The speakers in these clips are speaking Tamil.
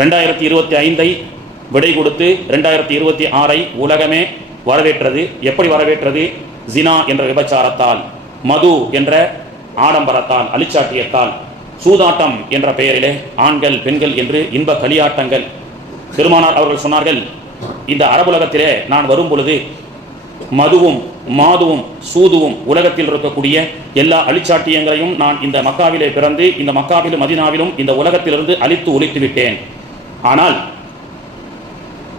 ரெண்டாயிரத்தி இருபத்தி ஐந்தை விடை கொடுத்து ரெண்டாயிரத்தி இருபத்தி ஆறை உலகமே வரவேற்றது. எப்படி வரவேற்றது? ஜினா என்ற விபச்சாரத்தால் மது என்ற ஆடம்பரத்தால் அலிச்சாட்டியத்தால் சூதாட்டம் என்ற பெயரிலே ஆண்கள் பெண்கள் என்று இன்ப களியாட்டங்கள். பெருமானார் அவர்கள் சொன்னார்கள் இந்த அரபுலகத்திலே நான் வரும் பொழுது மதுவும் மாதுவும் சூதுவும் உலகத்தில் இருக்கக்கூடிய எல்லா அழிச்சாட்டியங்களையும் நான் இந்த மக்காவிலே பிறந்து இந்த மக்காவிலும் மதினாவிலும் இந்த உலகத்திலிருந்து அழித்து ஒழித்து விட்டேன். ஆனால்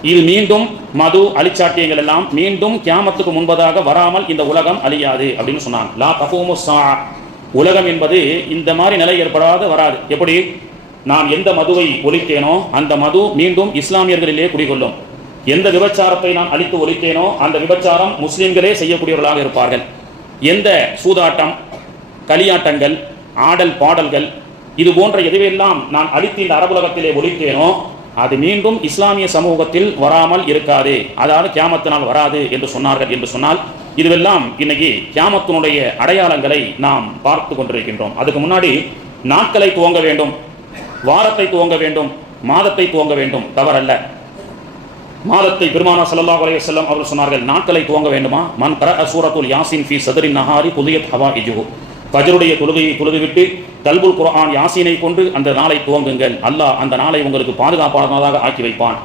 இது மீண்டும் மது அழிச்சாட்டியங்கள் எல்லாம் மீண்டும் கியாமத்துக்கு முன்பதாக வராமல் இந்த உலகம் அழியாது அப்படின்னு சொன்னாங்க. லா தபூமு சா உலகம் என்பது இந்த மாதிரி நிலை ஏற்படாத வராது. எப்படி? நான் எந்த மதுவை ஒழித்தேனோ அந்த மது மீண்டும் இஸ்லாமியர்களிலே குடிகொள்ளும். எந்த விபச்சாரத்தை நான் அழித்து ஒழித்தேனோ அந்த விபச்சாரம் முஸ்லிம்களே செய்யக்கூடியவர்களாக இருப்பார்கள். எந்த சூதாட்டம் களியாட்டங்கள் ஆடல் பாடல்கள் இது போன்ற எதுவெல்லாம் நான் அழித்து இந்த அரபுலகத்திலே ஒழித்தேனோ அது மீண்டும் இஸ்லாமிய சமூகத்தில் வராமல் இருக்காது. அதாவது கியாமத்தினால் வராது என்று சொன்னார்கள் என்று சொன்னால் இதுவெல்லாம் இன்னைக்கு கியாமத்தினுடைய அடையாளங்களை நாம் பார்த்து கொண்டிருக்கின்றோம். அதுக்கு முன்னாடி நாட்களை துவங்க வேண்டும் வாரத்தை துவங்க வேண்டும் மாதத்தை துவங்க வேண்டும் தவறல்ல. மாதத்தை பெருமானா சல்லா அலைய செல்லம் அவர்கள் சொன்னார்கள் நாட்களை துவங்க வேண்டுமா? மன் கர அசூரத்துல் யாசின் ஃபி சதரின் நஹாரி புதிய ஹவா இஜு பஜருடைய தொழுகையை தொழுதுவிட்டு கல்புல் குரான் யாசீனை கொண்டு அந்த நாளை துவங்குங்கள். அல்லாஹ் அந்த நாளை உங்களுக்கு பாதுகாப்பானதாக ஆக்கி வைப்பான்.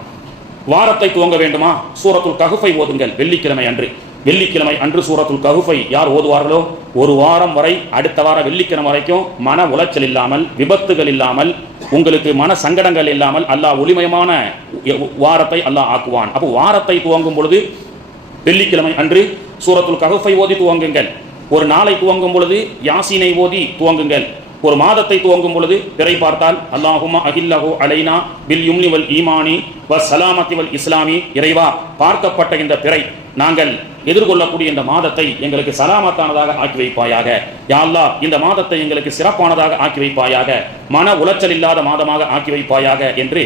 வாரத்தை துவங்க வேண்டுமா? சூரத்துல் ககுஃபை ஓதுங்கள். வெள்ளிக்கிழமை அன்று. வெள்ளிக்கிழமை அன்று சூரத்துல் ககுஃபை யார் ஓதுவார்களோ? ஒரு வாரம் வரை அடுத்த வார வெள்ளிக்கிழமை வரைக்கும் மன உளைச்சல் இல்லாமல் விபத்துகள் இல்லாமல் உங்களுக்கு மன சங்கடங்கள் இல்லாமல் அல்லாஹ் ஒளிமயமான வாரத்தை அல்லாஹ் ஆக்குவான். அப்போ வாரத்தை துவங்கும் பொழுது வெள்ளிக்கிழமை அன்று சூரத்துல் ககுஃபை ஓதி துவங்குங்கள். ஒரு நாளை துவங்கும் பொழுது யாசீனை ஓதி துவங்குங்கள். ஒரு மாதத்தை துவங்கும் பொழுது பிறை பார்த்தால் அல்லாஹுமா அகில்லஹு அலைனா பில் யும்னி வல் ஈமானி வ சலாமத்தி வல் இஸ்லாமி. இறைவா பார்க்கப்பட்ட இந்த பிறை நாங்கள் எதிர்கொள்ளக்கூடிய இந்த மாதத்தை எங்களுக்கு சலாமத்தானதாக ஆக்கி வைப்பாயாக. யா அல்லாஹ் இந்த மாதத்தை எங்களுக்கு சிறப்பானதாக ஆக்கி வைப்பாயாக. மன உளைச்சல் இல்லாத மாதமாக ஆக்கி வைப்பாயாக என்று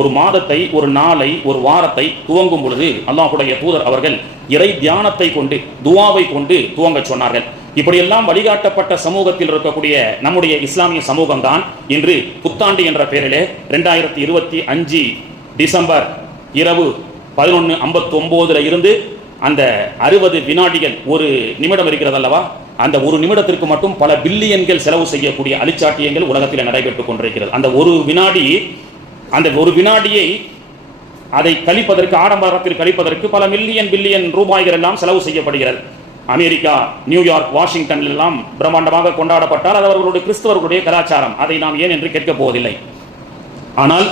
ஒரு மாதத்தை ஒரு நாளை ஒரு வாரத்தை துவங்கும் பொழுது அல்லாஹுடைய தூதர் அவர்கள் இறை தியானத்தை கொண்டு துவாவை கொண்டு துவங்கச் சொன்னார்கள். இப்படியெல்லாம் வழிகாட்டப்பட்ட சமூகத்தில் இருக்கக்கூடிய நம்முடைய இஸ்லாமிய சமூகம் தான் இன்று புத்தாண்டு என்ற பெயரிலே ரெண்டாயிரத்தி இருபத்தி அஞ்சு டிசம்பர் இரவு பதினொன்று ஐம்பத்தொம்போதுல இருந்து அந்த அறுபது வினாடிகள் ஒரு நிமிடம் இருக்கிறது அல்லவா அந்த ஒரு நிமிடத்திற்கு மட்டும் பல பில்லியன்கள் செலவு செய்யக்கூடிய அலிச்சாட்டியங்கள் உலகத்தில் நடைபெற்றுக் கொண்டிருக்கிறது. அந்த ஒரு வினாடி அந்த ஒரு வினாடியை அதை கழிப்பதற்கு ஆடம்பரத்தில் கழிப்பதற்கு பல மில்லியன் பில்லியன் ரூபாய்கள் எல்லாம் செலவு செய்யப்படுகிறது. அமெரிக்கா நியூயார்க் வாஷிங்டன் எல்லாம் பிரம்மாண்டமாக கொண்டாடப்பட்டால் அது அவர்களுடைய கிறிஸ்தவர்களுடைய கலாச்சாரம். அதை நாம் ஏன் என்று கேட்கப் போவதில்லை. ஆனால்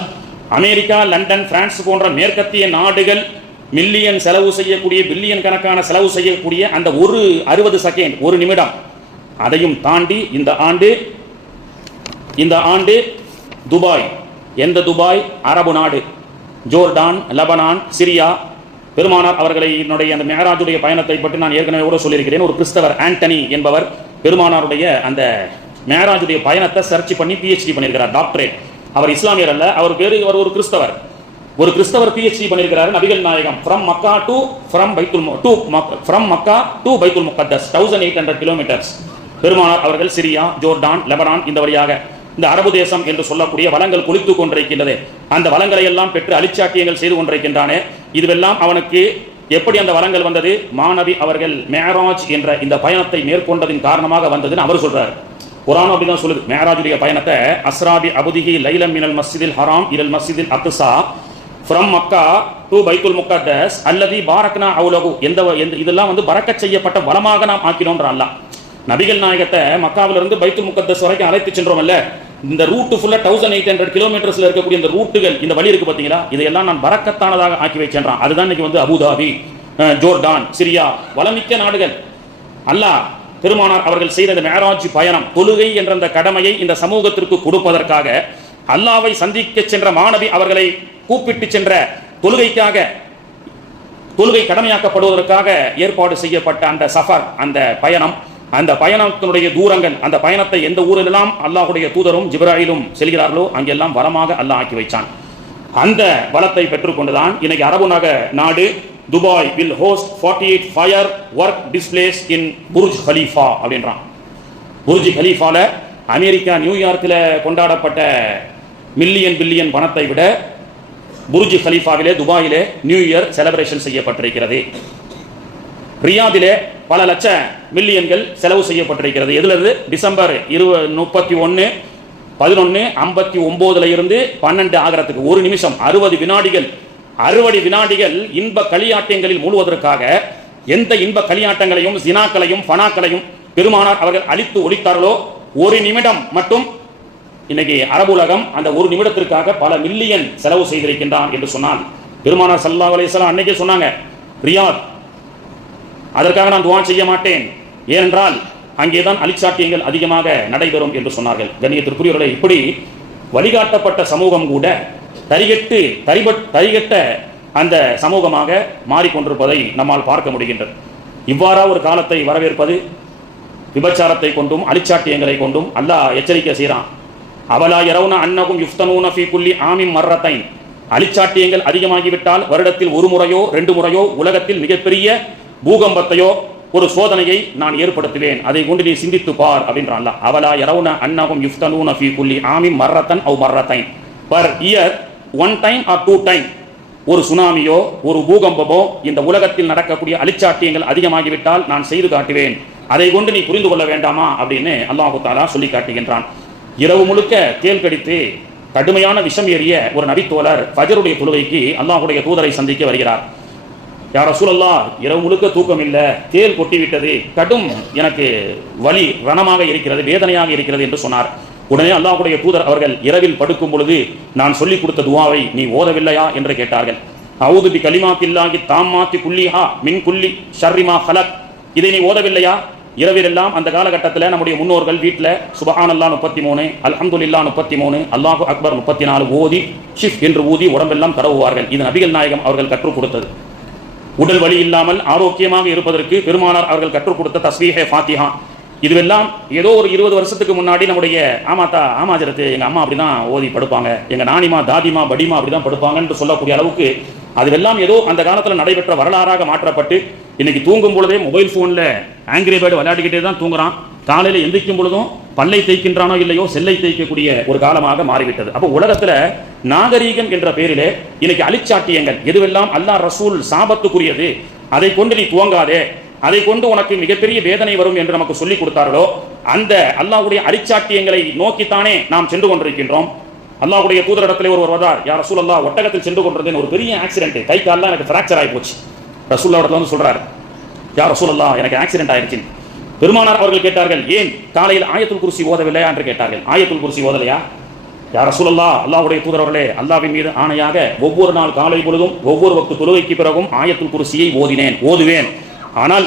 அமெரிக்கா லண்டன் பிரான்ஸ் போன்ற மேற்கத்திய நாடுகள் மில்லியன் செலவு செய்யக்கூடிய பில்லியன் கணக்கான செலவு செய்யக்கூடிய அந்த ஒரு அறுபது செகண்ட் ஒரு நிமிடம் அதையும் தாண்டி இந்த ஆண்டு இந்த ஆண்டு துபாய். எந்த துபாய்? அரபு நாடு. ஜோர்டான் லெபனான் சிரியா பெருமானார் அவர்களை என்னுடைய அந்த மெஹராஜுடைய பயணத்தை பற்றி நான் ஏற்கனவே கூட சொல்லியிருக்கிறேன். ஒரு கிறிஸ்தவர் ஆண்டனி என்பவர் பெருமானாருடைய அந்த மெஹராஜுடைய பயணத்தை சர்ச் பண்ணி பிஹெச்டி பண்ணியிருக்கிறார் டாக்டரேட் அவர் இஸ்லாமியர் அல்ல அவர் பேரு அவர் ஒரு கிறிஸ்தவர். ஒரு கிறிஸ்தவர் பிஹெச்டி பண்ணியிருக்கிறார் நபிகள் நாயகம். From Mecca to from Baitul to from Mecca to Baitul Muqaddas thousand eight hundred kilometres பெருமானார் அவர்கள் சிரியா ஜோர்டான் லெபனான் இந்த வழியாக இந்த அரபு தேசம் என்று சொல்லக்கூடிய வளங்கள் குளித்து கொண்டிருக்கின்றது. அந்த வளங்களை எல்லாம் பெற்று அழிச்சாட்டியங்கள் செய்து கொண்டிருக்கின்றானே. இதுவெல்லாம் அவனுக்கு எப்படி அந்த வளங்கள் வந்தது? மாணவி அவர்கள் மேராஜ் என்ற இந்த பயணத்தை மேற்கொண்டதின் காரணமாக வந்ததுன்னு அவர் சொல்றாரு. குரான் அப்படிதான் சொல்லுது. மேராஜுடைய பயணத்தை அஸ்ராபி அபுதிகி லைலம் மினல் மஸ்ஜிதில் ஹராம் இரல் மஸ்ஜிதில் அத்துசா ஃப்ரம் மக்கா டு பைத்துல் முக்கத்தஸ் அல்லது பாரக்னா அவுலகு எந்த எந்த இதெல்லாம் வந்து பறக்க செய்யப்பட்ட வளமாக நாம் ஆக்கினோன்றான்லாம் நபிகள் நாயகத்தை மக்காவிலிருந்து பைத்துல் முக்கத்தஸ் வரைக்கும் அழைத்து சென்றோம் அல்ல. இந்த ரூட்டு ஃபுல்லாக தௌசண்ட் எயிட் ஹண்ட்ரட் கிலோமீட்டர்ஸில் இருக்கக்கூடிய இந்த ரூட்டுகள் இந்த வழி இருக்கு பார்த்தீங்களா இதையெல்லாம் நான் பறக்கத்தானதாக ஆக்கி வைச்சேன்றான். அதுதான் இன்னைக்கு வந்து அபுதாபி ஜோர்டான் சிரியா வளமிக்க நாடுகள். அல்லாஹ் பெருமானார் அவர்கள் செய்த இந்த மேராஜ் பயணம் தொழுகை என்ற அந்த கடமையை இந்த சமூகத்திற்கு கொடுப்பதற்காக அல்லாவை சந்திக்க சென்ற மாணவி அவர்களை கூப்பிட்டு சென்ற தொழுகைக்காக தொழுகை கடமையாக்கப்படுவதற்காக ஏற்பாடு செய்யப்பட்ட அந்த சஃபர் அந்த பயணம். அந்த பயணத்தினுடைய தூரங்கள் அந்த பயணத்தை எந்த ஊரிலெல்லாம் அல்லாஹுடைய தூதரும் ஜிப்ராயிலும் செல்கிறார்களோ அங்கெல்லாம் வளமாக அல்லாஹ் ஆக்கி வைச்சான். அந்த வளத்தை பெற்றுக்கொண்டுதான் இன்னைக்கு அரபு நக நாடு Dubai will host forty eight fire work displays in Burj Khalifa அப்படின்றான். புர்ஜ் ஹலீஃபால அமெரிக்கா நியூயார்க்கில் கொண்டாடப்பட்ட மில்லியன் பில்லியன் பணத்தை விட புர்ஜ் ஹலீஃபாவிலே துபாயிலே நியூ இயர் செலிப்ரேஷன் செய்யப்பட்டிருக்கிறது. ரியாதிலே பல லட்ச மில்லியன்கள் செலவு செய்யப்பட்டிருக்கிறது. எதுல இருந்து? டிசம்பர் இருப முப்பத்தி ஒன்று பதினொன்று ஐம்பத்தி ஒம்போதுல இருந்து பன்னெண்டு ஆகிறதுக்கு ஒரு நிமிஷம். அறுபது வினாடிகள் அறுபது வினாடிகள் இன்ப களியாட்டங்களில் மூழ்வதற்காக எந்த இன்ப களியாட்டங்களையும் சினாக்களையும் ஃபனாக்களையும் பெருமானார் அவர்கள் அழித்து ஒழித்தார்களோ? ஒரு நிமிடம் மட்டும். இன்னைக்கு அரபு உலகம் அந்த ஒரு நிமிடத்திற்காக பல மில்லியன் செலவு செய்திருக்கின்றான் என்று சொன்னால் பெருமானார் சல்லா அலிஸ்லாம் அன்னைக்கே சொன்னாங்க ரியாத் அதற்காக நான் துவா செய்ய மாட்டேன். ஏனென்றால் அங்கேதான் அலிச்சாட்டியங்கள் அதிகமாக நடைபெறும் என்று சொன்னார்கள். கண்ணியத்திற்குரியவர்களை இப்படி வழிகாட்டப்பட்ட சமூகம் கூட தரிகட்டு தரிபட் தரிகட்ட அந்த சமூகமாக மாறிக்கொண்டிருப்பதை நம்மால் பார்க்க முடிகின்றது. இவ்வாறா ஒரு காலத்தை வரவேற்பது விபச்சாரத்தை கொண்டும் அலிச்சாட்டியங்களை கொண்டும் அல்லாஹ் எச்சரிக்கை செய்கிறான். அவலா இரவுன அன்னகும் யுஃப்தனூன ஃபீ குல்லி ஆமிம் மர்ரத்தை அலிச்சாட்டியங்கள் அதிகமாகிவிட்டால் வருடத்தில் ஒரு முறையோ ரெண்டு முறையோ உலகத்தில் மிகப்பெரிய பூகம்பத்தையோ ஒரு சோதனையை நான் ஏற்படுத்துவேன். அதை கொண்டு நீ சிந்தித்து பார் அப்படின்றான்ல அவளா அவலா இரவுன அன்னகும் யுஃப்தனூன ஃபி குல்லி ஆமி மர்ரத்தன் அவ் மர்ரத்தைன். Per year one time or two time ஒரு சுனாமியோ ஒரு பூகம்பமோ இந்த உலகத்தில் நடக்கக்கூடிய அழிச்சாட்டியங்கள் அதிகமாகிவிட்டால் நான் செய்து காட்டுவேன். அதை கொண்டு நீ புரிந்து கொள்ள வேண்டாமா அப்படின்னு அல்லாஹு தாலா சொல்லி காட்டுகின்றான். இரவு முழுக்க தேல் கடித்து கடுமையான விஷம் ஏறிய ஒரு நபித்தோழர் ஃபஜருடைய தொழுகைக்கு அல்லாஹுடைய தூதரை சந்திக்க வருகிறார். யார சூழல்லா இரவு முழுக்க தூக்கம் இல்லை தேல் கொட்டிவிட்டது கடும் எனக்கு வலி ரணமாக இருக்கிறது வேதனையாக இருக்கிறது என்று சொன்னார். உடனே அல்லாஹுடைய தூதர் அவர்கள் இரவில் படுக்கும் பொழுது நான் சொல்லிக் கொடுத்த துவாவை நீ ஓதவில்லையா? என்று கேட்டார்கள். அவுது பி தாம் தாமாத்தி குல்லிஹா மின் குல்லி ஷர்ரிமா ஹலக். இதை நீ ஓதவில்லையா? இரவிலெல்லாம் அந்த காலகட்டத்தில் நம்முடைய முன்னோர்கள் வீட்டில் சுபஹான் அல்லா முப்பத்தி மூணு அல்ஹம்துலில்லா முப்பத்தி மூணு அல்லாஹு அக்பர் முப்பத்தி நாலு ஓதி ஷிஃப் என்று ஊதி உடம்பெல்லாம் கரவுவார்கள் இது நபிகள் நாயகம் அவர்கள் கற்றுக் கொடுத்தது. உடல் வலி இல்லாமல் ஆரோக்கியமாக இருப்பதற்கு பெருமானார் அவர்கள் கற்றுக் கொடுத்த தஸ்வீஹே ஃபாத்திஹா. இதுவெல்லாம் ஏதோ ஒரு இருபது வருஷத்துக்கு முன்னாடி நம்முடைய ஆமாத்தா ஆமாஜரத்து எங்க அம்மா அப்படிதான் ஓதி படுப்பாங்க. எங்க நானிமா தாதிமா படிமா அப்படிதான் படுப்பாங்கன்னு சொல்லக்கூடிய அளவுக்கு அதுவெல்லாம் ஏதோ அந்த காலத்தில் நடைபெற்ற வரலாறாக மாற்றப்பட்டு இன்னைக்கு தூங்கும் பொழுதே மொபைல் ஃபோனில் ஆங்கிரி பேர்டு விளையாடிக்கிட்டே தான் தூங்குறான். காலையில் எந்திரிக்கும் பொழுதும் பல்லை தேய்க்கின்றானோ இல்லையோ செல்லை தேய்க்கக்கூடிய ஒரு காலமாக மாறிவிட்டது. அப்போ உலகத்தில் நாகரீகம் என்ற பெயரிலே இன்னைக்கு அழிச்சாட்டியங்கள். எதுவெல்லாம் அல்லாஹ் ரசூல் சாபத்துக்குரியது? அதை கொண்டு நீ துவங்காதே. அதை கொண்டு உனக்கு மிகப்பெரிய வேதனை வரும் என்று நமக்கு சொல்லிக் கொடுத்தார்களோ அந்த அல்லாஹ்வுடைய அரிச்சாட்டியங்களை நோக்கித்தானே நாம் சென்று கொண்டிருக்கின்றோம். அல்லாவுடைய தூதரிடத்தில் ஒருவர் வந்தார் யார் ரசூல் அல்லாஹ் ஒட்டகத்தில் சென்று கொண்டிருந்தேன். ஒரு பெரிய ஆக்சிடென்ட் கை கால்லாம் எனக்கு ஃப்ராக்சர் ஆகி போச்சு ரசூல்லா இடத்துல வந்து சொல்றாரு யார் ரசூல் அல்லா எனக்கு ஆக்சிடென்ட் ஆயிருச்சு. பெருமானார் அவர்கள் கேட்டார்கள் ஏன் காலையில் ஆயத்துல் குருசி ஓதவில்லையா? என்று கேட்டார்கள். ஆயத்துல் குருசி ஓதலையா? யார் சூழல்லா அல்லாவுடைய தூதரவர்களே அல்லாவின் மீது ஆணையாக ஒவ்வொரு நாள் காலை பொழுதும் ஒவ்வொரு வக்து தொழுகைக்கு பிறகும் ஆயத்துல் குருசியை ஓதினேன் ஓதுவேன். ஆனால்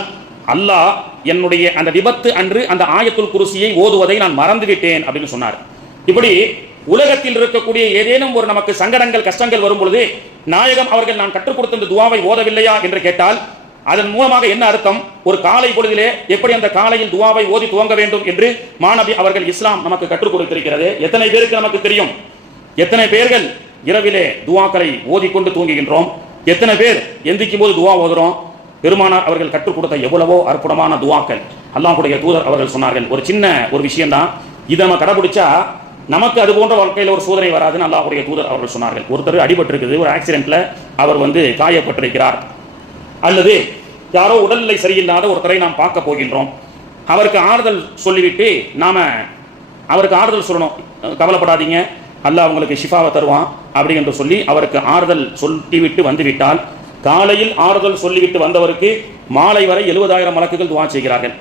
அல்லாஹ் என்னுடைய அந்த விபத்து அன்று அந்த ஆயத்துல் குருசியை ஓதுவதை நான் மறந்துவிட்டேன் அப்படின்னு சொன்னார். இப்படி உலகத்தில் இருக்கக்கூடிய ஏதேனும் ஒரு நமக்கு சங்கடங்கள் கஷ்டங்கள் வரும் பொழுது நாயகம் அவர்கள் நான் கற்றுக் கொடுத்த இந்த துவாவை ஓதவில்லையா? என்று கேட்டால் அதன் மூலமாக என்ன அர்த்தம்? ஒரு காலை பொழுதிலே எப்படி அந்த காலையில் துவாவை ஓதி துவங்க வேண்டும் என்று மாணவி அவர்கள் இஸ்லாம் நமக்கு கற்றுக் கொடுத்திருக்கிறது. எத்தனை பேருக்கு நமக்கு தெரியும்? எத்தனை பேர்கள் இரவிலே துவாக்களை ஓதிக்கொண்டு தூங்குகின்றோம்? எத்தனை பேர் எந்திக்கும் போது துவா ஓதுறோம்? பெருமானார் அவர்கள் கற்றுக் கொடுத்த எவ்வளவோ அற்புதமான துவாக்கள். அல்லாஹுடைய தூதர் அவர்கள் சொன்னார்கள். ஒரு சின்ன ஒரு விஷயம் தான் இதை நம்ம கடைபிடிச்சா நமக்கு அது போன்ற வாழ்க்கையில் ஒரு சோதனை வராதுன்னு அல்லாஹுடைய தூதர் அவர்கள் சொன்னார்கள். ஒருத்தர் அடிபட்டிருக்குது ஒரு ஆக்சிடென்ட்ல அவர் வந்து காயப்பட்டிருக்கிறார். அல்லது யாரோ உடல்நிலை சரியில்லாத ஒருத்தரை நாம் பார்க்க போகின்றோம். அவருக்கு ஆறுதல் சொல்லிவிட்டு நாம அவருக்கு ஆறுதல் சொல்லணும். கவலைப்படாதீங்க. அல்ல உங்களுக்கு ஷிஃபாவை தருவான் அப்படி என்று சொல்லி அவருக்கு ஆறுதல் சொல்லிவிட்டு வந்துவிட்டால் காலையில் ஆறுதல் சொல்லிவிட்டு வந்தவருக்கு மாலை வரை எழுபதாயிரம் வழக்குகள் துவா செய்கிறார்கள்.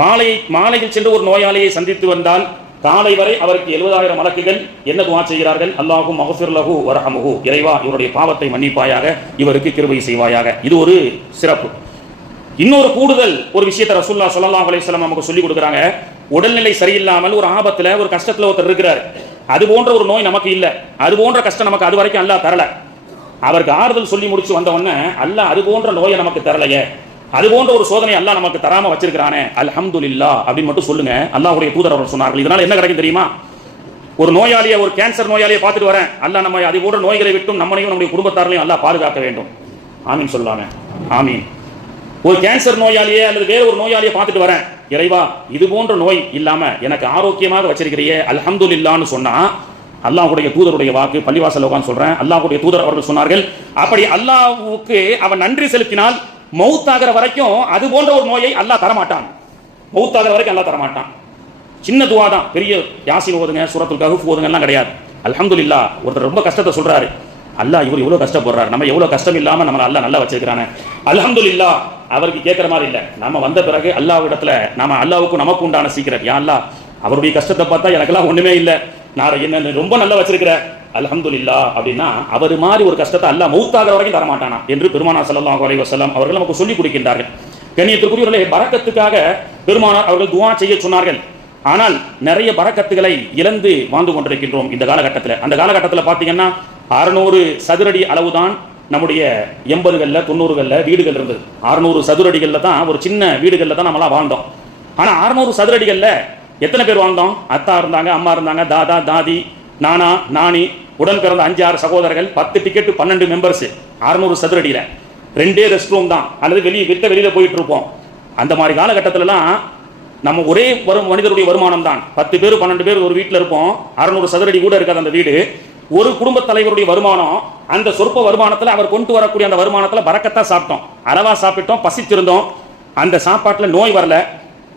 மாலை மாலையில் சென்று ஒரு நோயாளியை சந்தித்து வந்தால் காலை வரை அவருக்கு எழுபதாயிரம் வழக்குகள் என்ன துவா செய்கிறார்கள்? அல்லாஹும் மகஃபிர் லகு வரஹமுகு இறைவா இவருடைய பாவத்தை மன்னிப்பாயாக இவருக்கு கிருபை செய்வாயாக. இது ஒரு சிறப்பு. இன்னொரு கூடுதல் ஒரு விஷயத்தை ரசூல்லா சொல்லலாம் அலையம் நமக்கு சொல்லிக் கொடுக்குறாங்க. உடல்நிலை சரியில்லாமல் ஒரு ஆபத்துல ஒரு கஷ்டத்துல ஒருத்தர் இருக்கிறார். அது போன்ற ஒரு நோய் நமக்கு இல்ல. அது போன்ற கஷ்டம் நமக்கு அது வரைக்கும் அல்லா தரல. அவருக்கு ஆறுதல் சொல்லி முடிச்சு வந்த உடனே அல்ல அது போன்ற நோயை நமக்கு தரலையே. அது போன்ற ஒரு சோதனை அல்லா நமக்கு தராம வச்சிருக்கிறானே. அல்ஹம்துலில்லாஹ் அப்படின்னு மட்டும் சொல்லுங்க. அல்லாவுடைய தூதர் அவர்கள் சொன்னார்கள். இதனால என்ன கிடைக்கும் தெரியுமா? ஒரு நோயாளியை ஒரு கேன்சர் நோயாளியை பார்த்துட்டு வரேன். அல்லாஹ் நம்ம அது போன்ற நோய்களை விட்டும் நம்மளையும் நம்முடைய குடும்பத்தாரையும் அல்லாஹ் பாதுகாக்க வேண்டும். ஆமீன் சொல்லாமே. ஆமீன். ஒரு கேன்சர் நோயாளியே அல்லது வேற ஒரு நோயாளியை பார்த்துட்டு வரேன். இறைவா இது போன்ற நோய் இல்லாம எனக்கு ஆரோக்கியமாக வச்சிருக்கிறியே அல்ஹம்துலில்லான்னு சொன்னா அல்லாஹுடைய தூதருடைய வாக்கு பள்ளிவாசல் உட்கார்ந்து சொல்றேன். அல்லாஹுடைய தூதர் அவர்கள் சொன்னார்கள் அப்படி அல்லாஹ்வுக்கு அவன் நன்றி செலுத்தினால் மௌத்தாகிற வரைக்கும் அது போன்ற ஒரு நோயை அல்லாஹ் தரமாட்டான். மௌத்தாகிற வரைக்கும் அல்லாஹ் தரமாட்டான். சின்ன துவா தான். பெரிய யாசின் ஓதுங்க சுரத்துல் கஹஃப் ஓதுங்க எல்லாம் கிடையாது. இல்லா ஒருத்தர் ரொம்ப கஷ்டத்தை சொல்றாரு. அல்லாஹ் இவர் எவ்வளோ கஷ்டப்படுறாரு? நம்ம எவ்வளோ கஷ்டம் இல்லாமல் நம்ம அல்லா நல்லா வச்சிருக்கிறானே. அல்ஹம்துலில்லாஹ் அவருக்கு கேட்குற மாதிரி இல்லை. நம்ம வந்த பிறகு அல்லாஹ் இடத்துல நம்ம அல்லாஹ்வுக்கு நமக்கு உண்டான சீக்கிரம் யா அல்லா அவருடைய கஷ்டத்தை பார்த்தா எனக்கெல்லாம் ஒன்றுமே இல்லை. நான் என்ன ரொம்ப நல்லா வச்சிருக்கிற. அல்ஹம்துலில்லாஹ் அப்படின்னா அவர் மாதிரி ஒரு கஷ்டத்தை அல்ல மௌத்தாகிற வரைக்கும் தரமாட்டானா? என்று பெருமானா ஸல்லல்லாஹு அலைஹி வஸல்லம் அவர்கள் நமக்கு சொல்லிக் கொடுக்கின்றார்கள். கண்ணியத்துக்குரியவர்களே பறக்கத்துக்காக பெருமானார் அவர்கள் துவா செய்ய சொன்னார்கள். ஆனால் நிறைய பறக்கத்துகளை இழந்து வாழ்ந்து கொண்டிருக்கின்றோம் இந்த காலகட்டத்தில். அந்த காலகட்டத்தில் பார்த்தீங்கன்னா அறுநூறு சதுரடி அளவுதான் நம்முடைய எண்பதுகளில் தொண்ணூறுகளில் வீடுகள் இருந்தது. அறுநூறு சதுரடிகளில் தான் ஒரு சின்ன வீடுகளில் தான் நம்மளாம் வாழ்ந்தோம். ஆனால் அறுநூறு சதுரடிகளில் எத்தனை பேர் வாழ்ந்தோம்? அத்தா இருந்தாங்க அம்மா இருந்தாங்க தாதா தாதி நானா நானி உடன் பிறந்த அஞ்சு ஆறு சகோதரர்கள் பத்து டிக்கெட்டு பன்னெண்டு மெம்பர்ஸ் அறுநூறு சதுரடியில். ரெண்டே ரெஸ்ட் ரூம் தான். அல்லது வெளியே விட்ட வெளியில் போயிட்டு இருப்போம் அந்த மாதிரி காலகட்டத்திலலாம் நம்ம ஒரே வரும் மனிதருடைய வருமானம் தான். பத்து பேர் பன்னெண்டு பேர் ஒரு வீட்டில் இருப்போம். அறுநூறு சதுரடி கூட இருக்காது அந்த வீடு. ஒரு குடும்ப தலைவருடைய வருமானம் அந்த சொற்ப வருமானத்தில் அவர் கொண்டு வரக்கூடிய அந்த வருமானத்தில் பறக்கத்தான் சாப்பிட்டோம். அளவாக சாப்பிட்டோம் பசித்திருந்தோம் அந்த சாப்பாட்டில் நோய் வரல.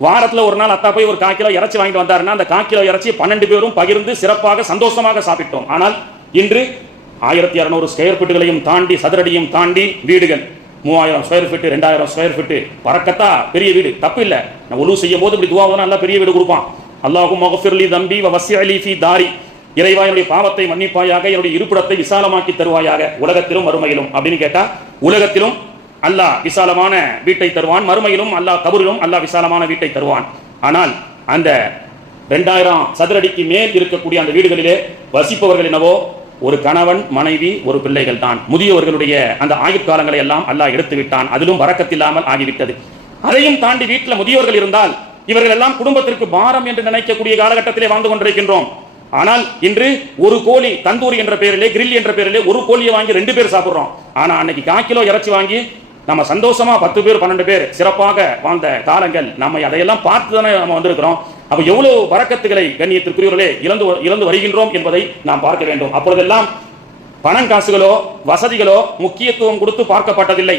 வாரத்தில் ஒரு நாள் அத்தா போய் ஒரு கால் கிலோ இறைச்சி வாங்கிட்டு வந்தாருன்னா அந்த கால் கிலோ இறைச்சி பன்னெண்டு பேரும் பகிர்ந்து சிறப்பாக சந்தோஷமாக சாப்பிட்டோம். ஆனால் இன்று ஆயிரத்தி இரநூறு ஸ்கொயர் ஃபீட்டுகளையும் தாண்டி சதுரடியும் தாண்டி வீடுகள். மூவாயிரம் ஸ்கொயர் ஃபீட்டு ரெண்டாயிரம் ஸ்கொயர் ஃபீட்டு பறக்கத்தா பெரிய வீடு. தப்பு இல்லை. நான் ஒழுவு செய்யும் போது இப்படி துவா நல்லா பெரிய வீடு கொடுப்பான். அல்லாஹும் மகஃபிர்லி தம்பி வசி அலி ஃபி தாரி. இறைவா என்னுடைய பாவத்தை மன்னிப்பாயாக என்னுடைய இருப்பிடத்தை விசாலமாக்கி தருவாயாக உலகத்திலும் வறுமையிலும் அப்படின்னு கேட்டா உலகத்திலும் அல்லாஹ் விசாலமான வீட்டை தருவான். மறுமையிலும் அல்லாஹ் கபரிலும் அல்லாஹ் விசாலமான வீட்டை தருவான். ஆனால் அந்த ரெண்டாயிரம் சதுரடிக்கு மேல் இருக்கக்கூடிய அந்த வீடுகளிலே வசிப்பவர்கள் என்னவோ ஒரு கணவன் மனைவி ஒரு பிள்ளைகள் தான். முதியவர்களுடைய அந்த ஆயுட்காலங்களை எல்லாம் அல்லாஹ் எடுத்து விட்டான். அதிலும் வரக்கத்தில்லாமல் ஆகிவிட்டது. அதையும் தாண்டி வீட்டில் முதியோர்கள் இருந்தால் இவர்கள் எல்லாம் குடும்பத்திற்கு பாரம் என்று நினைக்கக்கூடிய காலகட்டத்திலே வாழ்ந்து கொண்டிருக்கின்றோம். ஆனால் இன்று ஒரு கோழி தந்தூரி என்ற பெயரிலே கிரில் என்ற பெயரிலே ஒரு கோழியை வாங்கி ரெண்டு பேர் சாப்பிடுறோம். ஆனா அன்னைக்கு கால் கிலோ இறைச்சி வாங்கி நம்ம சந்தோஷமா பத்து பேர் பன்னெண்டு பேர் சிறப்பாக வாழ்ந்த காலங்கள். நம்ம அதையெல்லாம் பார்த்து தானே நம்ம வந்திருக்கிறோம். அப்ப எவ்வளவு வரக்கத்துகளை கண்ணியத்திற்குரியவர்களே இழந்து இழந்து வருகின்றோம் என்பதை நாம் பார்க்க வேண்டும். அப்பொழுதெல்லாம் பணம் காசுகளோ வசதிகளோ முக்கியத்துவம் கொடுத்து பார்க்கப்பட்டதில்லை.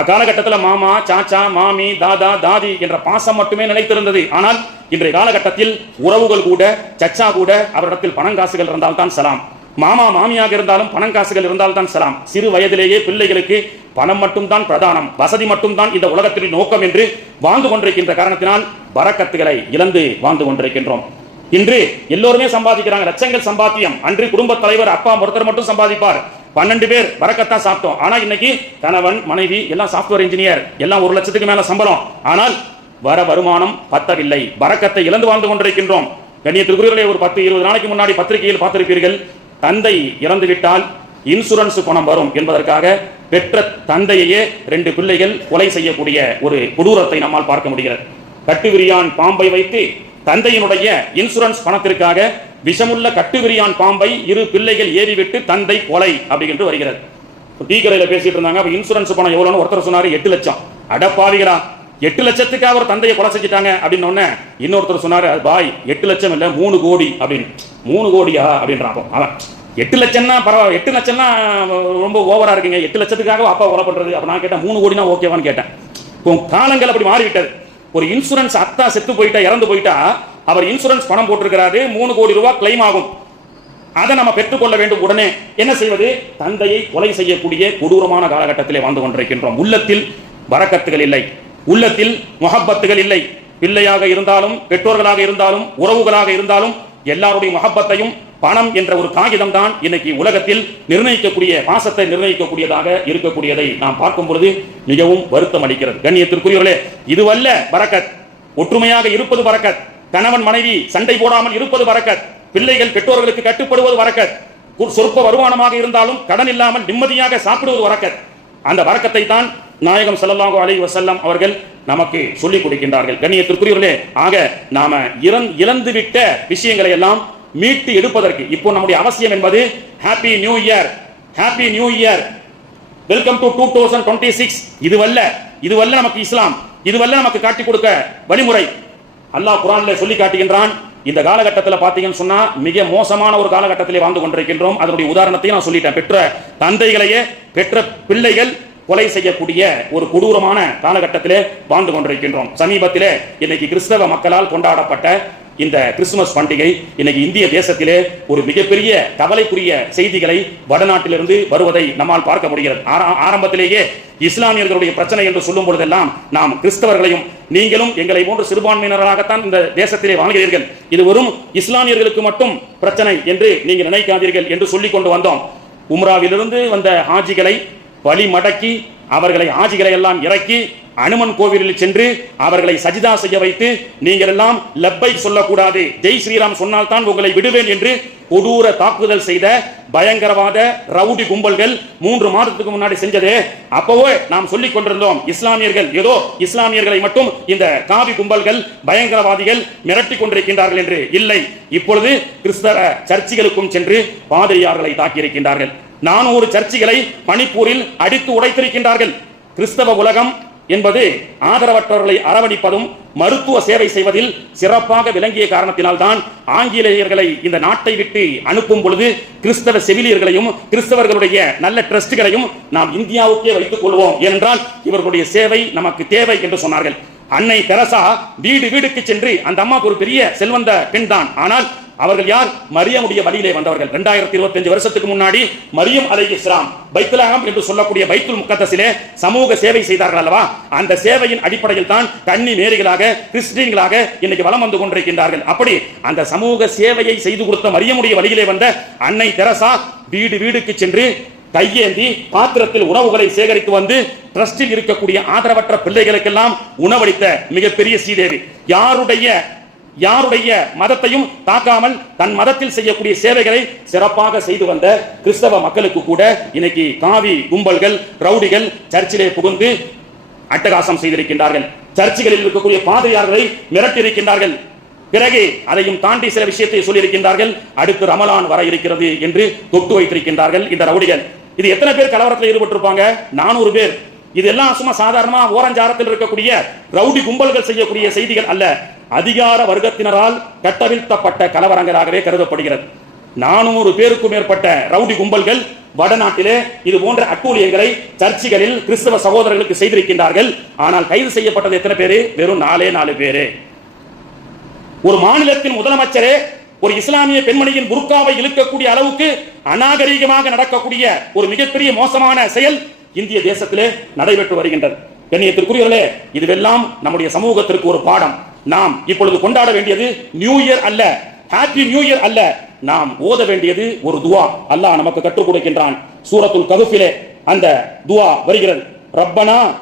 அக்காலகட்டத்தில் மாமா சாச்சா மாமி தாதா தாதி என்ற பாசம் மட்டுமே நிலைத்திருந்தது. ஆனால் இன்றைய காலகட்டத்தில் உறவுகள் கூட சச்சா கூட அவரிடத்தில் பணம் காசுகள் இருந்தால்தான் சலாம். மாமா மாமியாக இருந்தாலும் பணம் காசுகள் இருந்தால்தான் சலாம். சிறு வயதிலேயே பிள்ளைகளுக்கு பணம் மட்டும்தான் பிரதானம். வசதி மட்டும்தான் இந்த உலகத்தின் நோக்கம் என்று வாழ்ந்து கொண்டிருக்கின்ற காரணத்தினால் வரக்கத்துகளை இழந்து வாழ்ந்து கொண்டிருக்கின்றோம். இன்று எல்லோருமே சம்பாதிக்கிறாங்க. லட்சங்கள் சம்பாத்தியம். அன்று குடும்ப தலைவர் அப்பா ஒருத்தர் மட்டும் சம்பாதிப்பார். பன்னெண்டு பேர் வரக்கத்தான் சாப்பிட்டோம். ஆனா இன்னைக்கு கணவன் மனைவி எல்லாம் சாஃப்ட்வேர் இன்ஜினியர் எல்லாம் ஒரு லட்சத்துக்கு மேல சம்பளம். ஆனால் வர வருமானம் பத்தவில்லை. வரக்கத்தை இழந்து வாழ்ந்து கொண்டிருக்கின்றோம். கண்ணியத்திற்குரியவர்களே ஒரு பத்து இருபது நாளைக்கு முன்னாடி பத்திரிகையில் பார்த்திருப்பீர்கள். தந்தை இறந்துவிட்டால் இன்சூரன்ஸ் பணம் வரும் என்பதற்காக பெற்ற தந்தையையே ரெண்டு பிள்ளைகள் கொலை செய்யக்கூடிய ஒரு கொடூரத்தை நம்மால் பார்க்க முடிகிறது. கட்டுவிரியான் பாம்பை வைத்து தந்தையினுடைய இன்சூரன்ஸ் பணத்திற்காக விஷமுள்ள கட்டுவிரியான் பாம்பை இரு பிள்ளைகள் ஏறிவிட்டு தந்தை கொலை அப்படின்ட்டு வருகிறது. டீ கடையில் பேசிட்டு இருந்தாங்க. அப்போ இன்சூரன்ஸ் பணம் எவ்வளவுன்னு ஒருத்தர் சொன்னாரு எட்டு லட்சம். அடப்பாவிகளா. எட்டு லட்சத்துக்கு அவர் தந்தையை கொலை செஞ்சுட்டாங்க அப்படின்னு ஒன்னே இன்னொருத்தர் சொன்னாரு பாய் எட்டு லட்சம் இல்லை மூணு கோடி அப்படின்னு. மூணு கோடியா? அப்படின்றான் அவன். எட்டு லட்சம்னா பரவாயில்ல எட்டு லட்சம்னா ரொம்ப ஓவரா இருக்குங்க எட்டு லட்சத்துக்காக அப்பா கொலை பண்றது. அப்ப நான் கேட்டேன் மூணு கோடினா ஓகேவான்னு கேட்டேன். இப்போ காலங்கள் அப்படி மாறிவிட்டது. ஒரு இன்சூரன்ஸ் அத்தா செத்து போயிட்டா இறந்து போயிட்டா அவர் இன்சூரன்ஸ் பணம் போட்டிருக்கிறாரு மூணு கோடி ரூபாய் கிளைம் ஆகும். அதை நம்ம பெற்றுக்கொள்ள வேண்டும் உடனே. என்ன செய்வது? தந்தையை கொலை செய்யக்கூடிய கொடூரமான காலகட்டத்திலே வந்து கொண்டிருக்கின்றோம். உள்ளத்தில் வரக்கத்துகள் இல்லை. உள்ளத்தில் முகப்பத்துகள் இல்லை. பிள்ளையாக இருந்தாலும் பெற்றோர்களாக இருந்தாலும் உறவுகளாக இருந்தாலும் எல்லாருடைய முகப்பத்தையும் பணம் என்ற ஒரு காகிதம் தான் இன்னைக்கு உலகத்தில் நிர்ணயிக்கக்கூடிய பாசத்தை நிர்ணயிக்கக்கூடியதாக இருக்கக்கூடியதை நாம் பார்க்கும் பொழுது மிகவும் வருத்தம் அளிக்கிறது. கண்ணியத்திற்குரியவர்களே இதுவல்ல பரக்கத் ஒற்றுமையாக இருப்பது பரக்கத் கணவன் மனைவி சண்டை போடாமல் இருப்பது பரக்கத் பிள்ளைகள் பெற்றோர்களுக்கு கட்டுப்படுவது வரக்கத் சொற்ப வருமானமாக இருந்தாலும் கடன் இல்லாமல் நிம்மதியாக சாப்பிடுவது வரக்கத் அந்த வரக்கத்தை தான் நாயகம் ஸல்லல்லாஹு அலைஹி வஸல்லம் அவர்கள் நமக்கு சொல்லிக் கொடுக்கின்றார்கள். கண்ணியத்திற்குரியவர்களே ஆக நாம இறந் இழந்து விட்ட விஷயங்களை எல்லாம் மீட்டு எடுப்பதற்கு இப்போ நம்முடைய அவசியம் என்பது happy new year happy new year welcome to two thousand twenty six இதுவல்ல இதுவல்ல நமக்கு இஸ்லாம் இதுவல்ல நமக்கு காட்டிக் கொடுக்க வழிமுறை. அல்லாஹ் குரான்ல சொல்லி காட்டுகின்றான் இந்த காலகட்டத்தில் பார்த்தீங்கன்னு சொன்னா மிக மோசமான ஒரு காலகட்டத்திலே வாழ்ந்து கொண்டிருக்கின்றோம். அதனுடைய உதாரணத்தையும் நான் சொல்லிட்டேன். பெற்ற தந்தைகளையே பெற்ற பிள்ளைகள் கொலை செய்யக்கூடிய ஒரு கொடூரமான காலகட்டத்திலே வாழ்ந்து கொண்டிருக்கின்றோம். சமீபத்திலே இன்னைக்கு கிறிஸ்தவ மக்களால் கொண்டாடப்பட்ட இந்த கிறிஸ்துமஸ் பண்டிகை இன்னைக்கு இந்திய தேசத்திலே ஒரு மிகப்பெரிய கவலைக்குரிய செய்திகளை வடநாட்டிலிருந்து வருவதை நம்மால் பார்க்க முடிகிறது. ஆரம்பத்திலேயே இஸ்லாமியர்களுடைய பிரச்சனை என்று சொல்லும் பொழுதெல்லாம் நாம் கிறிஸ்தவர்களையும் நீங்களும் எங்களை போன்ற சிறுபான்மையினராகத்தான் இந்த தேசத்திலே வாழ்கிறீர்கள். இது வெறும் இஸ்லாமியர்களுக்கு மட்டும் பிரச்சனை என்று நீங்கள் நினைக்காதீர்கள் என்று சொல்லிக் கொண்டு வந்தோம். உம்ராவிலிருந்து வந்த ஹாஜிகளை வழி மடக்கி அவர்களை ஆஜிகளை எல்லாம் இறக்கி அனுமன் கோவிலில் சென்று அவர்களை சஜிதா செய்ய வைத்து நீங்கள் எல்லாம் லப்பை சொல்லக்கூடாது. ஜெய் ஸ்ரீராம் சொன்னால்தான் உங்களை விடுவேன் என்று கொடூர தாக்குதல் செய்த பயங்கரவாத ரவுடி கும்பல்கள் மூன்று மாதத்துக்கு முன்னாடி செஞ்சது. அப்போவே நாம் சொல்லிக் கொண்டிருந்தோம் இஸ்லாமியர்கள் ஏதோ இஸ்லாமியர்களை மட்டும் இந்த காவி கும்பல்கள் பயங்கரவாதிகள் மிரட்டி கொண்டிருக்கின்றார்கள் என்று இல்லை. இப்பொழுது கிறிஸ்தவ சர்ச்சுகளுக்கும் சென்று பாதிரியார்களை தாக்கியிருக்கின்றார்கள். நானூறு சர்ச்சுகளை மணிப்பூரில் அடித்து உடைத்திருக்கின்றார்கள். கிறிஸ்தவ உலகம் என்பது ஆதரவற்றவர்களை அரவணைப்பதும் மருத்துவ சேவை செய்வதில் சிறப்பாக விளங்கிய காரணத்தினால்தான் ஆங்கிலேயர்களை இந்த நாட்டை விட்டு அனுப்பும் பொழுது கிறிஸ்தவ செவிலியர்களையும் கிறிஸ்தவர்களுடைய நல்ல ட்ரஸ்டுகளையும் நாம் இந்தியாவுக்கே வைத்துக் கொள்வோம். ஏனென்றால் இவர்களுடைய சேவை நமக்கு தேவை என்று சொன்னார்கள். அன்னை தெரசா வீடு வீடுக்கு சென்று அந்த அம்மாவுக்கு ஒரு பெரிய செல்வந்த பெண் தான் ஆனால் அவர்கள் யார்? மரியமுடைய வழியிலே வந்தவர்கள். இரண்டாயிரத்தி இருபத்தஞ்சு வருஷத்துக்கு முன்னாடி மரியம் அலை இஸ்லாம் பைத்துலகம் என்று சொல்லக்கூடிய பைத்துல் முக்கத்தசிலே சமூக சேவை செய்தார்கள் அல்லவா? அந்த சேவையின் அடிப்படையில் தான் கன்னி மேரிகளாக கிறிஸ்டியன்களாக இன்னைக்கு வலம் வந்து கொண்டிருக்கின்றார்கள். அப்படி அந்த சமூக சேவையை செய்து கொடுத்த மரியமுடைய வழியிலே வந்த அன்னை தெரசா வீடு வீடுக்கு சென்று கையேந்தி பாத்திரத்தில் உணவுகளை சேகரித்து வந்து ட்ரஸ்டில் இருக்கக்கூடிய ஆதரவற்ற பிள்ளைகளுக்கெல்லாம் உணவளித்த மிகப்பெரிய சீதேவி யாருடைய யாருடைய மதத்தையும் தாக்காமல் தன் மதத்தில் செய்யக்கூடிய சேவைகளை சிறப்பாக செய்து வந்த கிறிஸ்தவ மக்களுக்கு கூட இன்னைக்கு காவி கும்பல்கள் ரவுடிகள் சர்ச்சிலே புகுந்து அட்டகாசம் செய்திருக்கின்றார்கள். சர்ச்சுகளில் இருக்கக்கூடிய பாதையார்களை மிரட்டியிருக்கின்றார்கள். பிறகு அதையும் தாண்டி சில விஷயத்தை சொல்லியிருக்கின்றார்கள். அடுத்து ரமலான் வர இருக்கிறது என்று தொட்டு வைத்திருக்கின்றார்கள் இந்த ரவுடிகள். இது எத்தனை பேர் கலவரத்தில் ஈடுபட்டிருப்பாங்க? நானூறு பேர். இதெல்லாம் சும்மா சாதாரணமா ஓரஞ்சாரத்தில் இருக்கக்கூடிய ரவுடி கும்பல்கள் செய்யக்கூடிய செய்திகள் அல்ல. அதிகார வர்க்கத்தினரால் கட்டவிழ்த்தப்பட்ட கலவரங்களாகவே கருதப்படுகிறது. நானூறு பேருக்கும் மேற்பட்ட ரவுடி கும்பல்கள் வடநாட்டிலே இது போன்ற அட்டூழியங்களை சர்ச்சுகளில் கிறிஸ்தவ சகோதரர்களுக்கு செய்திருக்கின்றார்கள். ஆனால் கைது செய்யப்பட்டது எத்தனை பேரு? வெறும் நாலே நாலு பேரு. ஒரு மாநிலத்தின் முதலமைச்சரே ஒரு இஸ்லாமிய பெண்மணியின் புர்காவை இழுக்கக்கூடிய அளவுக்கு அநாகரீகமாக நடக்கக்கூடிய ஒரு மிகப்பெரிய மோசமான செயல் இந்திய தேசத்திலே நடைபெற்று வருகின்றது. கண்ணியத்திற்குரியவர்களே இதுவெல்லாம் நம்முடைய சமூகத்திற்கு ஒரு பாடம். நாம் இப்பொழுது கொண்டாட வேண்டியது நியூ இயர் அல்ல. ஹாப்பி நியூ இயர் அல்ல. நாம் ஓத வேண்டியது ஒரு துவா. அல்லாஹ் நமக்கு கற்றுக் கொடுக்கின்றான். சூரத்துல் ககுஃபிலே அந்த துவா வருகிறது. ரப்பனா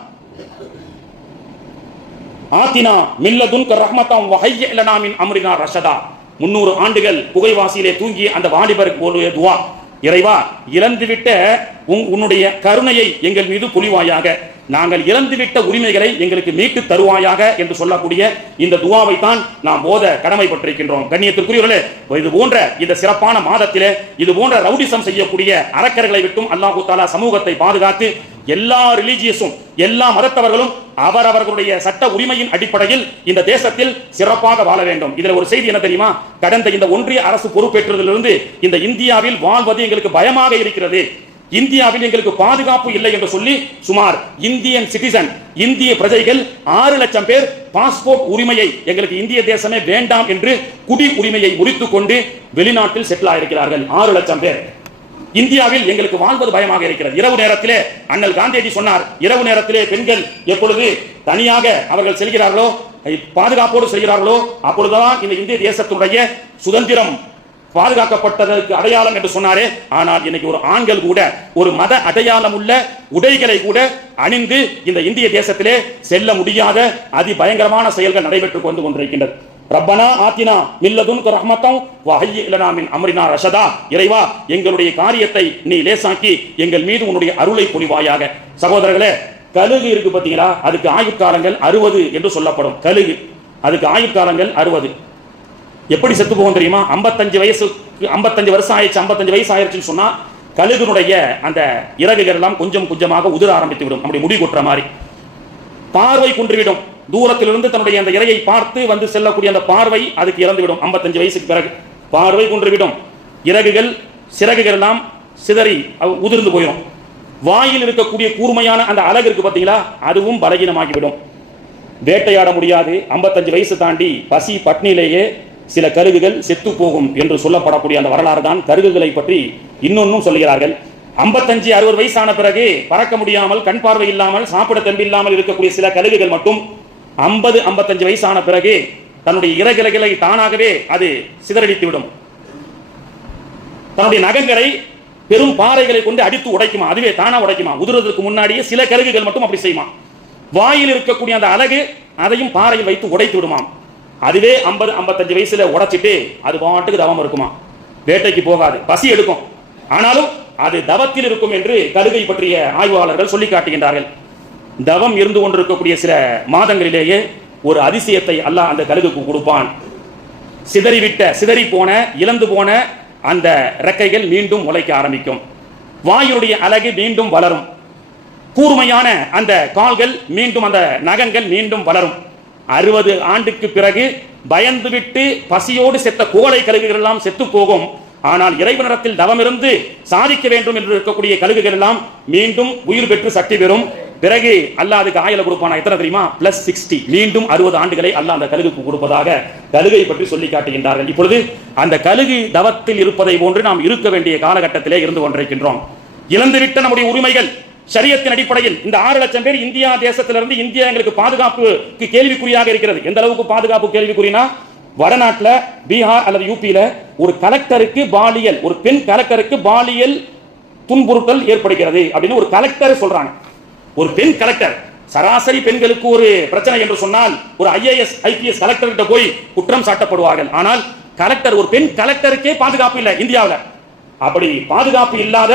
ஆத்தினா மில்லதுன் ரஹ்மத்தம் வஹய்ய லனா மின் அம்ரினா ரஷதா. முன்னூறு ஆண்டுகள் புகைவாசியிலே தூங்கிய அந்த வாலிபர் ஒரு துவா. இறைவா இழந்துவிட்ட உன்னுடைய கருணையை எங்கள் மீது புலிவாயாக. நாங்கள் இழந்துவிட்ட உரிமைகளை எங்களுக்கு மீட்டு தருவாயாக என்று சொல்லக்கூடிய இந்த துவாவை தான் நாம் போத கடமைப்பட்டிருக்கின்றோம். கண்ணியத்திற்குரியவர்களே இது போன்ற இந்த சிறப்பான மாதத்திலே இது போன்ற ரவுடிசம் செய்யக்கூடிய அரக்கர்களை விட்டும் அல்லாஹு தாலா சமூகத்தை பாதுகாத்து எல்லா ரிலீஜியஸும் எல்லா மதத்தவர்களும் அவரவர்களுடைய சட்ட உரிமையின் அடிப்படையில் இந்த தேசத்தில் சிறப்பாக வாழ வேண்டும். இதுல ஒரு செய்தி என்ன தெரியுமா? கடந்த இந்த ஒன்றிய அரசு பொறுப்பேற்றதிலிருந்து இந்த இந்தியாவில் வாழ்வது எங்களுக்கு பயமாக இருக்கிறது. இந்தியாவில் எங்களுக்கு பாதுகாப்பு இல்லை என்று சொல்லி சுமார் இந்தியன் சிட்டிசன் இந்திய பிரஜைகள் ஆறு லட்சம் பேர் பாஸ்போர்ட் உரிமையை எங்களுக்கு இந்திய தேசமே வேண்டாம் என்று குடி உரிமையை முறித்துக் கொண்டு வெளிநாட்டில் செட்டில் ஆயிருக்கிறார்கள். ஆறு லட்சம் பேர். இந்தியாவில் எங்களுக்கு வாழ்வது பயமாக இருக்கிறது. இரவு நேரத்திலே அண்ணல் காந்தியடி சொன்னார் இரவு நேரத்திலே பெண்கள் எப்பொழுது தனியாக அவர்கள் செல்கிறார்களோ பாதுகாப்போடு செல்கிறார்களோ அப்பொழுதுதான் இந்த இந்திய தேசத்துடைய சுதந்திரம் பாதுகாக்கப்பட்டதற்கு அடையாளம் என்று சொன்னாரே. ஆனால் இன்னைக்கு ஒரு ஆண்கள் கூட ஒரு மத அடையாளம் உள்ள உடைகளை கூட அணிந்து இந்த இந்திய தேசத்திலே செல்ல முடியாத அதி பயங்கரமான செயல்கள் நடைபெற்றுக் கொண்டு கொண்டிருக்கின்றது. ரப்பனா ஆத்தினா மில்லதுன் ரஹ்மத்தம் வஹய்யி லனா மின் அம்ரினா ரஷதா. இறைவா எங்களுடைய காரியத்தை நீ லேசாக்கி எங்கள் மீது உன்னுடைய அருளை புரிவாயாக சகோதரர்களே கழுகு இருக்கு பார்த்தீங்களா? அதுக்கு ஆயுட்காலங்கள் அறுபது என்று சொல்லப்படும். கழுகு. அதுக்கு ஆயுட்காலங்கள் அறுபது. எப்படி செத்து போகும் தெரியுமா? 55 வயசு 55 வருஷம் ஆயிடுச்சு 55 வயசு ஆயிடுச்சுன்னு சொன்னா கழுகுனுடைய அந்த இறகுகள் எல்லாம் கொஞ்சம் கொஞ்சமாக உதிர ஆரம்பித்து விடும் அப்படி முடி கொட்டுற மாதிரி. பார்வை குன்றுவிடும். தூரத்திலிருந்து தன்னுடைய அந்த இறையை பார்த்து வந்து செல்லக்கூடிய அந்த பார்வை அதுக்கு இறந்துவிடும். 55 வயசுக்கு பிறகு பார்வை குன்றுவிடும். இறகுகள் சிறகுகள் எல்லாம் சிதறி உதிர்ந்து போயிடும் வாயில் இருக்கக்கூடிய கூர்மையான அந்த அழகு இருக்கு பார்த்தீங்களா? அதுவும் பலகீனமாகிவிடும். வேட்டையாட முடியாது. 55 வயசு தாண்டி பசி பட்னியிலேயே சில கருகுகள் செத்து போகும் என்று சொல்லப்படக்கூடிய அந்த வரலாறு தான் கருகுகளை பற்றி இன்னொன்னும் சொல்கிறார்கள் 55 அறுபது வயசான பிறகு பறக்க முடியாமல் கண் பார்வை இல்லாமல் சாப்பிட தெம்பில்லாமல் இருக்கக்கூடிய சில கழுகுகள் மட்டும் 50 55 வயசான பிறகு தன்னுடைய இறகிளைகளை தானாகவே அது சிதறடித்து விடும் தன்னுடைய நகங்களை பெரும் பாறைகளை கொண்டு அடித்து உடைக்குமா? அதுவே தானா உடைக்குமா? உதிர்வதற்கு முன்னாடியே சில கருகுகள் மட்டும் அப்படி செய்யுமா? வாயில் இருக்கக்கூடிய அந்த அழகு அதையும் பாறையில் வைத்து உடைத்து விடுமாம். அதுவே 50 55 வயசுல உடைச்சிட்டு அது பாட்டுக்கு தவம் இருக்குமா? வேட்டைக்கு போகாது. பசி எடுக்கும். ஆனாலும் அது தவத்தில் இருக்கும் என்று கழுகை பற்றிய ஆய்வாளர்கள் சொல்லி காட்டுகின்றார்கள். தவம் இருந்து கொண்டிருக்கக்கூடிய சில மாதங்களிலேயே ஒரு அதிசயத்தை அல்லாஹ் அந்த கழுகுக்கு கொடுப்பான். சிதறிவிட்ட சிதறி போன இழந்து போன அந்த ரெக்கைகள் மீண்டும் உழைக்க ஆரம்பிக்கும். வாயுடைய அழகு மீண்டும் வளரும். கூர்மையான அந்த கால்கள் மீண்டும் அந்த நகங்கள் மீண்டும் வளரும். அறுபது ஆண்டுக்கு பிறகு பயந்துவிட்டு பசியோடு செத்த கோலை கழுகுகள் எல்லாம் செத்து போகும் ஆனால் இறைவனிடத்தில் தவமிருந்து சாதிக்க வேண்டும் என்று இருக்கக்கூடிய கழுகுகள் எல்லாம் மீண்டும் உயிர் பெற்று சக்தி பெறும். பிறகு அல்லாஹ் அதுக்கு கொடுப்பான கொடுப்பானா? எத்தனை தெரியுமா? பிளஸ் சிக்ஸ்டி மீண்டும் அறுபது ஆண்டுகளை அல்லாஹ் அந்த கழுகுக்கு கொடுப்பதாக கழுகை பற்றி சொல்லி காட்டுகின்றார்கள். இப்பொழுது அந்த கழுகு தவத்தில் இருப்பதை போன்று நாம் இருக்க வேண்டிய காலகட்டத்திலே இருந்து கொண்டிருக்கின்றோம். இழந்துவிட்ட நம்முடைய உரிமைகள் சரியத்தின் அடிப்படையில் இந்த ஆறு லட்சம் பேர் இந்தியா தேசத்திலிருந்து இந்தியா எங்களுக்கு பாதுகாப்புக்கு கேள்விக்குறியாக இருக்கிறது. எந்த அளவுக்கு பாதுகாப்பு கேள்விக்குறினா வடநாட்டில் பீகார் அல்லது யூபியில் ஒரு கலெக்டருக்கு பாலியல் ஒரு பெண் கலெக்டருக்கு பாலியல் துன்புறுத்தல் ஏற்படுகிறது அப்படின்னு ஒரு கலெக்டர் சொல்றாங்க. ஒரு பெண் கலெக்டர் சராசரி பெண்களுக்கு ஒரு பிரச்சனை என்று சொன்னால் ஒரு ஐஏஎஸ் ஐபிஎஸ் கலெக்டர் கிட்ட போய் குற்றம் சாட்டப்படுவார்கள். ஆனால் கலெக்டர் ஒரு பெண் கலெக்டருக்கே பாதுகாப்பு இல்லை இந்தியாவில். அப்படி பாதுகாப்பு இல்லாத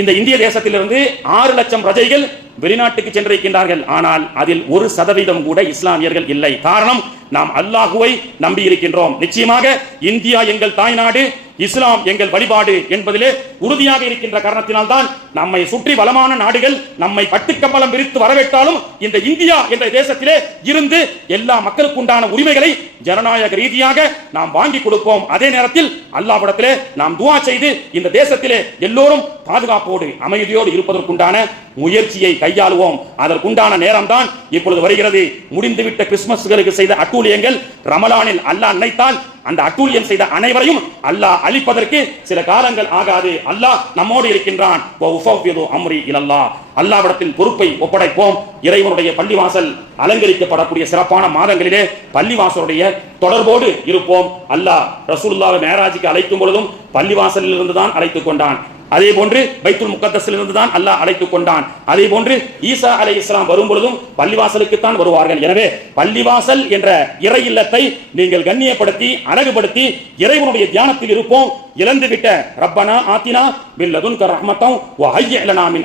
இந்த இந்திய தேசத்திலிருந்து ஆறு லட்சம் பிரஜைகள் வெளிநாட்டுக்கு சென்றிருக்கின்றார்கள். ஆனால் அதில் ஒரு சதவீதம் கூட இஸ்லாமியர்கள் இல்லை. காரணம் நாம் அல்லாஹுவை நம்பி இருக்கின்றோம் நிச்சயமாக இந்தியா எங்கள் தாய்நாடு இஸ்லாம் எங்கள் வழிபாடு என்பதிலே உறுதியாக இருக்கின்ற காரணத்தினால் தான் நம்மை சுற்றி வளமான நாடுகள் நம்மை கட்டுக்கம்பலம் விரித்து வரவேற்றாலும் இந்த இந்தியா என்ற தேசத்திலே இருந்து எல்லா மக்களுக்கு உண்டான உரிமைகளை ஜனநாயக ரீதியாக நாம் வாங்கி கொடுப்போம். அதே நேரத்தில் அல்லாவிடத்திலே நாம் துவா செய்து இந்த தேசத்திலே எல்லோரும் பாதுகாப்போடு அமைதியோடு இருப்பதற்குண்டான முயற்சியை கையாளுவோம். அதற்குண்டான நேரம் தான் இப்பொழுது வருகிறது. முடிந்துவிட்ட கிறிஸ்துமஸ்களுக்கு செய்த அட்டூழியங்கள் ரமலானில் அல்லாஹ் நினைத்தால் அந்த அட்டூழியம் செய்த அனைவரையும் அல்லாஹ் அழிப்பதற்கு சில காலங்கள் ஆகாது. அல்லாஹ் நம்மோடு இருக்கின்றான். அம்ரி இலல்லாஹ். அல்லாவிடத்தில் பொறுப்பை ஒப்படைப்போம். இறைவனுடைய பள்ளிவாசல் அலங்கரிக்கப்படக்கூடிய சிறப்பான மாதங்களிலே பள்ளிவாசலுடைய தொடர்போடு இருப்போம். அல்லாஹ் ரசூல்லாவை மேராஜிக்கு அழைக்கும் பொழுதும் பள்ளிவாசலில் இருந்துதான் அழைத்துக் கொண்டான். அதே போன்று பைத்துல் முக்கத்தஸில் தான் அல்லாஹ் அழைத்துக் கொண்டான். அதே போன்று ஈசா அலை இஸ்லாம் வரும் பொழுதும் பள்ளிவாசலுக்கு தான் வருவார்கள். எனவே பள்ளிவாசல் என்ற இறை இல்லத்தை நீங்கள் கண்ணியப்படுத்தி அழகுபடுத்தி இறைவனுடைய தியானத்தில் இருப்போம். இழந்துவிட்ட ரப்பனா ஆத்தினா பில்லதுன்க ரஹ்மத்தம் வ ஹய்ய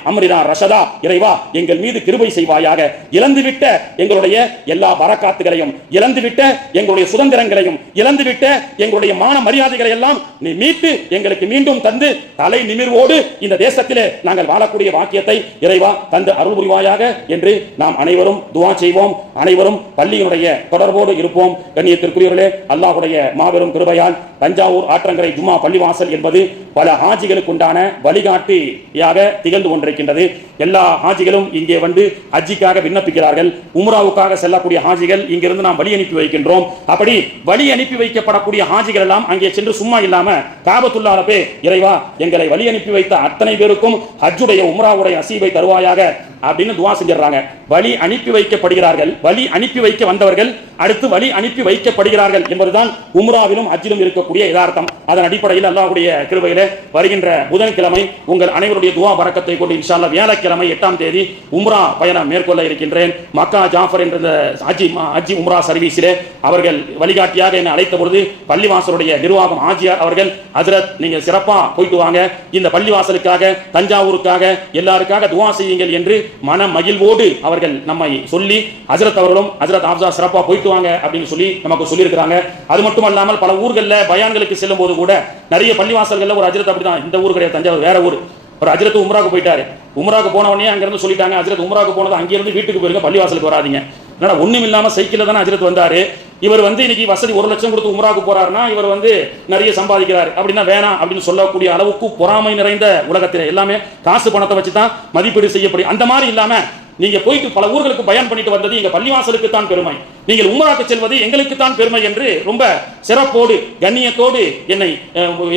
அம்ரினா ரஷதா. இறைவா எங்கள் மீது கிருபை செய்வாயாக. இழந்துவிட்ட எங்களுடைய எல்லா வரக்காத்துகளையும் இழந்துவிட்ட எங்களுடைய சுதந்திரங்களையும் இழந்துவிட்ட எங்களுடைய மான மரியாதைகளை எல்லாம் நீ மீட்டு எங்களுக்கு மீண்டும் தந்து தலை நிமிர்வோடு இந்த தேசத்திலே நாங்கள் வாழக்கூடிய வாக்கியத்தை இறைவா தந்து அருள் புரிவாயாக என்று நாம் அனைவரும் துவா செய்வோம். அனைவரும் பள்ளியினுடைய தொடர்போடு இருப்போம். கண்ணியத்திற்குரியவர்களே அல்லாஹுடைய மாபெரும் கிருபையால் தஞ்சாவூர் ஆற்றங்கரை ஜும்மா பள்ளிவாசல் என்பது பல ஹாஜிகளுக்கு உண்டான வழிகாட்டியாக திகழ்ந்து கொண்டிருக்கின்றது. எல்லா ஹாஜிகளும் இங்கே வந்து ஹஜ்ஜிக்காக விண்ணப்பிக்கிறார்கள். உம்ராவுக்காக செல்லக்கூடிய ஹாஜிகள் இங்கிருந்து நாம் வழி அனுப்பி வைக்கின்றோம். அப்படி வழி அனுப்பி வைக்கப்படக்கூடிய ஹாஜிகள் எல்லாம் அங்கே சென்று சும்மா இல்லாம காபத்துள்ளார போய் இறைவா எங்களை வழி அனுப்பி வைத்த அத்தனை பேருக்கும் ஹஜ்ஜுடைய உம்ராவுடைய அசீபை தருவாயாக அப்படின்னு துவா செஞ்சிடறாங்க. வழி அனுப்பி வைக்கப்படுகிறார்கள். வழி அனுப்பி வைக்க வந்தவர்கள் அடுத்து வழி அனுப்பி வைக்கப்படுகிறார்கள் என்பதுதான் உம்ராவிலும் அஜிலும் இருக்கக்கூடிய யதார்த்தம். அதன் அடிப்படையில் அல்லாஹ்வுடைய கிருபையில வருகின்ற புதன்கிழமை உங்கள் அனைவருடைய துவா பறக்கத்தை கொண்டு இன்ஷால்ல வியாழக்கிழமை எட்டாம் தேதி உம்ரா பயணம் மேற்கொள்ள இருக்கின்றேன். மக்கா ஜாஃபர் என்ற அஜி அஜி உம்ரா சர்வீஸிலே அவர்கள் வழிகாட்டியாக என்னை அழைத்த பொழுது பள்ளிவாசலுடைய நிர்வாகம் ஆஜியார் அவர்கள் ஹஜ்ரத் நீங்க சிறப்பா போயிட்டு வாங்க. இந்த பள்ளிவாசலுக்காக தஞ்சாவூருக்காக எல்லாருக்காக துவா செய்யுங்கள் என்று மன மகிழ்வோடு அவர்கள் நம்மை சொல்லி ஹசரத் அவர்களும் ஹசரத் ஆப்சா சிறப்பா போயிட்டு வாங்க அப்படின்னு சொல்லி நமக்கு சொல்லியிருக்கிறாங்க. அது மட்டும் அல்லாமல் பல ஊர்களில் பயான்களுக்கு செல்லும் போது கூட நிறைய பள்ளிவாசல்களில் ஒரு ஹஜ்ரத் அப்படிதான். இந்த ஊர் கிடையாது தஞ்சாவூர் வேற ஊர். ஒரு ஹஜரத் உம்ராக்கு போயிட்டாரு. உம்ராக்கு போனவனே உடனே அங்கிருந்து சொல்லிட்டாங்க ஹஜரத் உம்ராக்கு போனது அங்கிருந்து வீட்டுக்கு போயிருங்க பள்ளிவாசலுக்கு வராதிங்க. என்னடா ஒன்றும் இல்லாமல் சைக்கிளில் தானே ஹஜரத் வந்தாரு. இவர் வந்து இன்னைக்கு வசதி ஒரு லட்சம் கொடுத்து உமராக்கு போறாருன்னா இவர் வந்து நிறைய சம்பாதிக்கிறார். அப்படின்னா வேணாம் அப்படின்னு சொல்லக்கூடிய அளவுக்கு பொறாமை நிறைந்த உலகத்தில் எல்லாமே காசு பணத்தை வச்சு தான் மதிப்பீடு செய்யப்படும் அந்த மாதிரி இல்லாம நீங்க போயிட்டு பல ஊர்களுக்கு பயன் பண்ணிட்டு வந்தது எங்க பள்ளிவாசலுக்கு தான் பெருமை. நீங்கள் உமராக்கு செல்வது எங்களுக்கு தான் பெருமை என்று ரொம்ப சிறப்போடு கண்ணியத்தோடு என்னை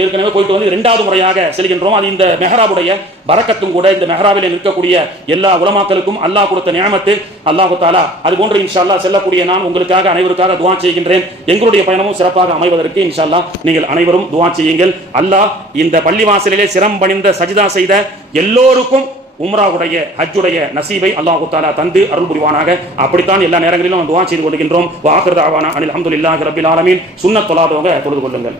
ஏற்கனவே போயிட்டு வந்து இரண்டாவது முறையாக செல்கின்றோம். அது இந்த மெஹராபுடைய பறக்கத்தும் கூட இந்த மெஹராவில் நிற்கக்கூடிய எல்லா உலமாக்களுக்கும் அல்லாஹ் கொடுத்த நியமத்து. அல்லாஹு தாலா அது போன்று இன்ஷால்லா செல்லக்கூடிய நான் உங்களுக்காக அனைவருக்காக துவா செய்கின்றேன். எங்களுடைய பயணமும் சிறப்பாக அமைவதற்கு இன்ஷால்லா நீங்கள் அனைவரும் துவா செய்யுங்கள். அல்லாஹ் இந்த பள்ளிவாசலிலே சிரம் பணிந்த சஜிதா செய்த எல்லோருக்கும் உம்ராவுடைய ஹஜ்ஜுடைய நசீபை அல்லாஹு தாலா தந்து அருள் புரிவானாக. அப்படித்தான் எல்லா நேரங்களிலும் துவா செய்து கொள்கின்றோம் வாக்குறது அனில் அஹமதுல்லாஹி ரபில் ஆலமின். சுண்ணத் தொழாதவங்க தொழுது கொள்ளுங்கள்.